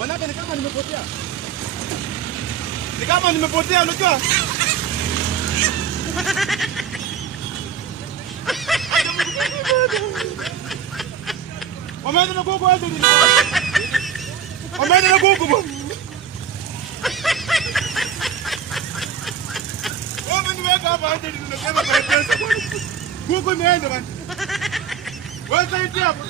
Manake ni kama nimepotea. Ni kama nimepotea unajua? Wameenda na kuku hadi ni. Wameenda na kuku bwana. Wewe niweka hapa hadi ninasema kwa pesa bwana. Kuku imeenda bwana. Wewe saidia hapo.